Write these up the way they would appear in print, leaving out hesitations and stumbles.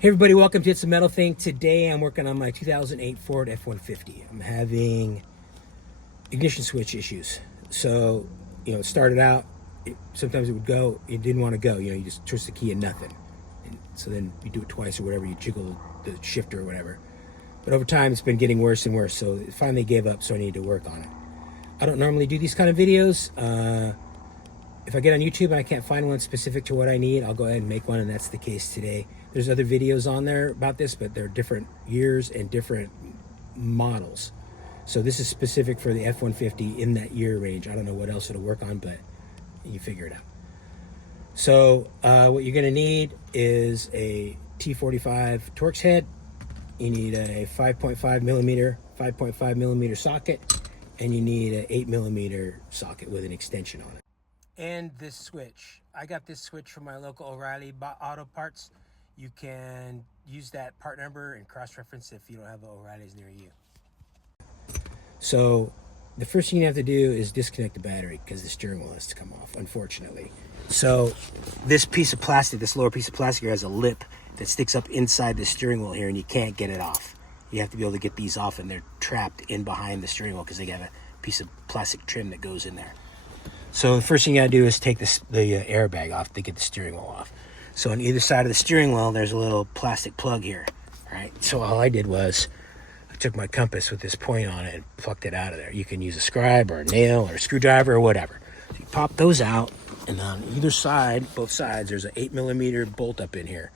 Hey everybody, welcome to It's a Metal Thing. Today I'm working on my 2008 Ford F150. I'm having ignition switch issues. So, it started out, sometimes it would go, it didn't want to go. You just twist the key and nothing. And so then you do it twice or whatever, you jiggle the shifter or whatever. But over time it's been getting worse and worse, so it finally gave up, so I need to work on it. I don't normally do these kind of videos. If I get on YouTube and I can't find one specific to what I need, I'll go ahead and make one, and that's the case today. There's other videos on there about this, but they're different years and different models. So this is specific for the F-150 in that year range. I don't know what else it'll work on, but you figure it out. So what you're gonna need is a T45 Torx head. You need a 5.5 millimeter socket, and you need an 8 millimeter socket with an extension on it. And this switch. I got this switch from my local O'Reilly Auto Parts. You can use that part number and cross-reference if you don't have O'Reilly's near you. So the first thing you have to do is disconnect the battery because the steering wheel has to come off, unfortunately. So this piece of plastic, this lower piece of plastic here has a lip that sticks up inside the steering wheel here, and you can't get it off. You have to be able to get these off, and they're trapped in behind the steering wheel because they got a piece of plastic trim that goes in there. So the first thing you gotta do is take the airbag off to get the steering wheel off. So on either side of the steering wheel, there's a little plastic plug here, right? So all I did was I took my compass with this point on it and plucked it out of there. You can use a scribe or a nail or a screwdriver or whatever. So you pop those out, and on either side, both sides, there's an 8 millimeter bolt up in here.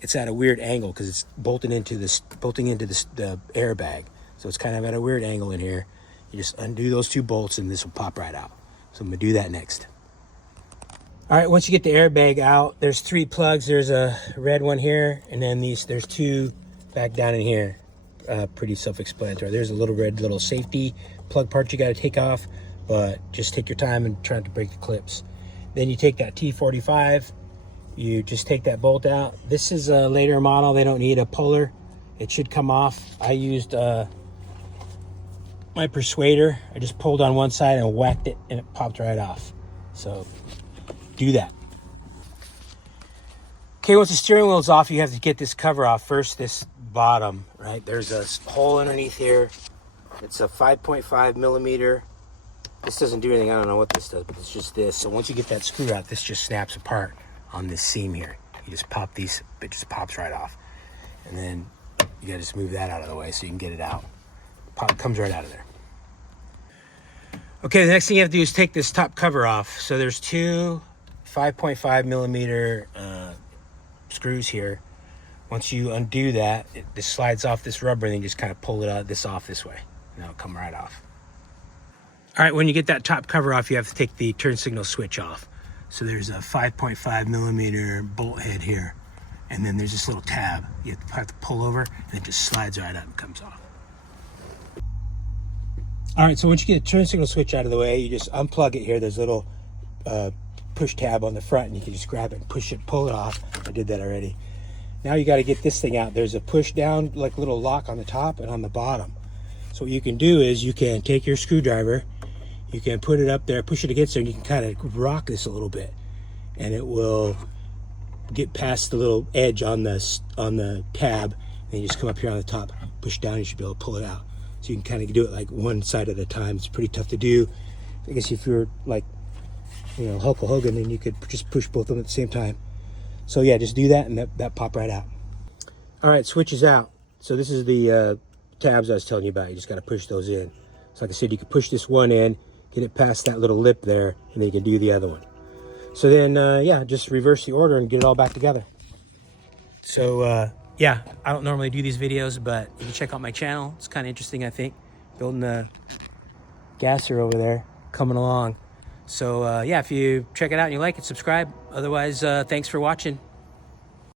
It's at a weird angle because it's bolting into the airbag. So it's kind of at a weird angle in here. You just undo those two bolts and this will pop right out. So I'm gonna do that next. All right, once you get the airbag out, there's 3 plugs. There's a red one here, and then there's 2 back down in here. Pretty self-explanatory. There's a little red safety plug part you gotta take off, but just take your time and try not to break the clips. Then you take that T45, you just take that bolt out. This is a later model. They don't need a puller. It should come off. I used my persuader. I just pulled on one side and whacked it, and it popped right off. So do that. Okay, once the steering wheel is off, you have to get this cover off first. This bottom, right? There's a hole underneath here. It's a 5.5 millimeter. This doesn't do anything. I don't know what this does, but it's just this. So once you get that screw out, this just snaps apart on this seam here. You just pop these, it just pops right off. And then you gotta just move that out of the way so you can get it out. Comes right out of there. Okay, the next thing you have to do is take this top cover off. So there's 2 5.5 millimeter screws here. Once you undo that, this slides off this rubber, and then you just kind of pull it out off this way, and it'll come right off. All right, when you get that top cover off, you have to take the turn signal switch off. So there's a 5.5 millimeter bolt head here, and then there's this little tab. You have to pull over, and it just slides right up and comes off. All right, so once you get the turn signal switch out of the way, you just unplug it here. There's a little push tab on the front, and you can just grab it and push it, pull it off. I did that already. Now you got to get this thing out. There's a push down, like little lock on the top and on the bottom. So what you can do is you can take your screwdriver, you can put it up there, push it against there, and you can kind of rock this a little bit, and it will get past the little edge on the tab, and you just come up here on the top, push down, you should be able to pull it out. So you can kind of do it like one side at a time. It's pretty tough to do. I guess if you're like, Hulk Hogan, then you could just push both of them at the same time. So yeah, just do that, and that pop right out. All right, switch is out. So this is the tabs I was telling you about. You just got to push those in. So like I said, you can push this one in, get it past that little lip there, and then you can do the other one. So then, yeah, just reverse the order and get it all back together. So yeah, I don't normally do these videos, but you can check out my channel. It's kind of interesting, I think. Building the gasser over there, coming along. So yeah, if you check it out and you like it, subscribe. Otherwise, thanks for watching.